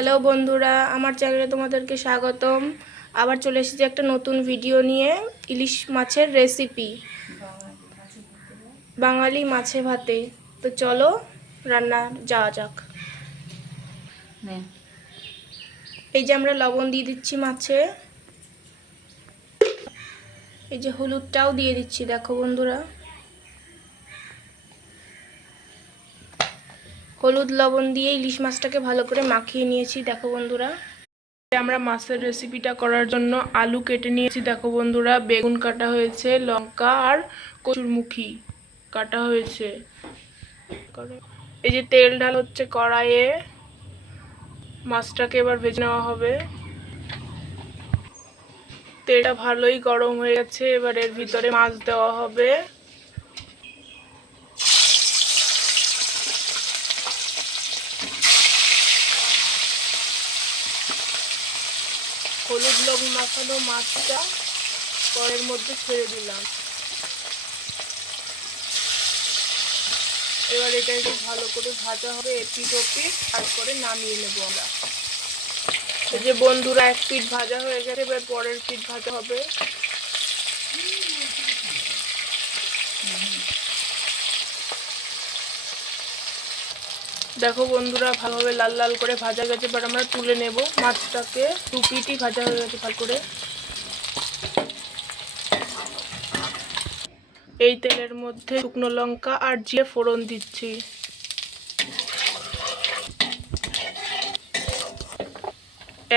Hello বন্ধুরা আমার চ্যানেলে তোমাদেরকে স্বাগতম। আবার চলে এসেছি একটা নতুন ভিডিও নিয়ে ইলিশ মাছের রেসিপি বাঙালি মাছে ভাতে। তো চলো রান্না যাওয়া যাক। এই যে আমরা লবণ দিয়ে দিচ্ছি মাছে। এই যে হলুদটাও দিয়ে দিচ্ছি দেখো বন্ধুরা। হলুদ লবণ দিয়ে ইলিশ মাছটাকে ভালো করে মাখিয়ে নিয়েছি, দেখো বন্ধুরা। আমরা মাছের রেসিপিটা করার জন্য আলু কেটে নিয়েছি, দেখো বন্ধুরা। বেগুন কাটা হয়েছে, লঙ্কা আর কচুরমুখী কাটা হয়েছে। এই যে তেল ঢাল হচ্ছে কড়াইয়ে, মাছটাকে এবার ভেজে নেওয়া হবে। তেলটা ভালোই গরম হয়ে গেছে, এবার এর ভিতরে মাছ দেওয়া হবে। হলুদ লবণ মাখানো মাছটা কড়ের মধ্যে ছেড়ে দিলাম। এবার এটা একটু ভালো করে ভাজা হবে এপিট ওপিট তারপরে নামিয়ে নেব আমরা। যে বন্ধুরা, এক পিঠ ভাজা হয়ে গেছে, এবার পরের পিঠ ভাজা হবে। দেখো বন্ধুরা, ভালোভাবে লাল লাল করে ভাজা গেছে এবার আমরা তুলে নেব মাছটাকে। দু পিঠই ভাজা হয়ে গেছে ভালো করে। এই তেলের মধ্যে শুকনো লঙ্কা আর জিরে ফোড়ন দিচ্ছি।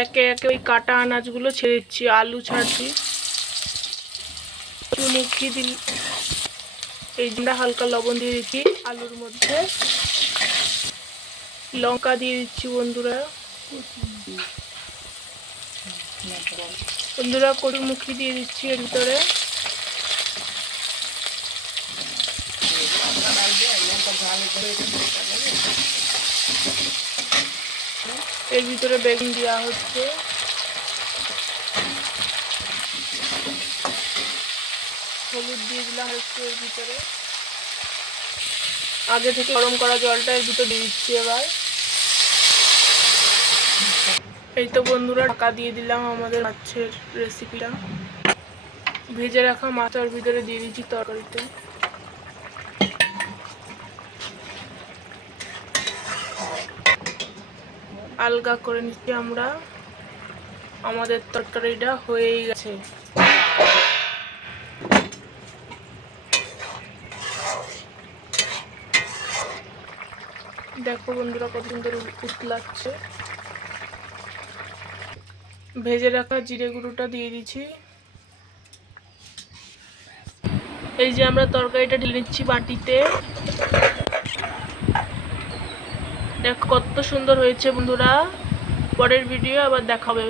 একে একে ওই কাটা আনাজগুলো ছেড়ে দিচ্ছি, আলু ছাড়ছি। চুমুকি দিল এই আমরা হালকা লবণ দিয়ে দিচ্ছি, আলুর মধ্যে। লঙ্কা দিয়ে দিচ্ছি বন্ধুরা। বন্ধুরা কটুমুখী দিয়ে দিচ্ছি এর ভিতরে। এর ভিতরে বেগুন দেওয়া হচ্ছে। হলুদ দিয়ে দিলাম একটু এর ভিতরে। আগে থেকে গরম করা জলটা এর ভিতরে দিয়ে দিচ্ছি এবার। এই তো বন্ধুরা ঢাকা দিয়ে দিলাম আমাদের মাছের রেসিপিটা ভেজে রাখা মাছের ভিতরে দিয়ে দিচ্ছি তরকারিতে। আলগা করে নিচ্ছি আমরা। আমাদের তরকারিটা হয়েই গেছে। দেখো বন্ধুরা কত সুন্দর উতলাচ্ছে। ভেজে রাখা জিরে গুঁড়োটা দিয়ে দিচ্ছি। এই যে আমরা তরকারিটা ঢেলে নিচ্ছি বাটিতে। দেখ কত সুন্দর হয়েছে বন্ধুরা। পরের ভিডিও আবার দেখাবে।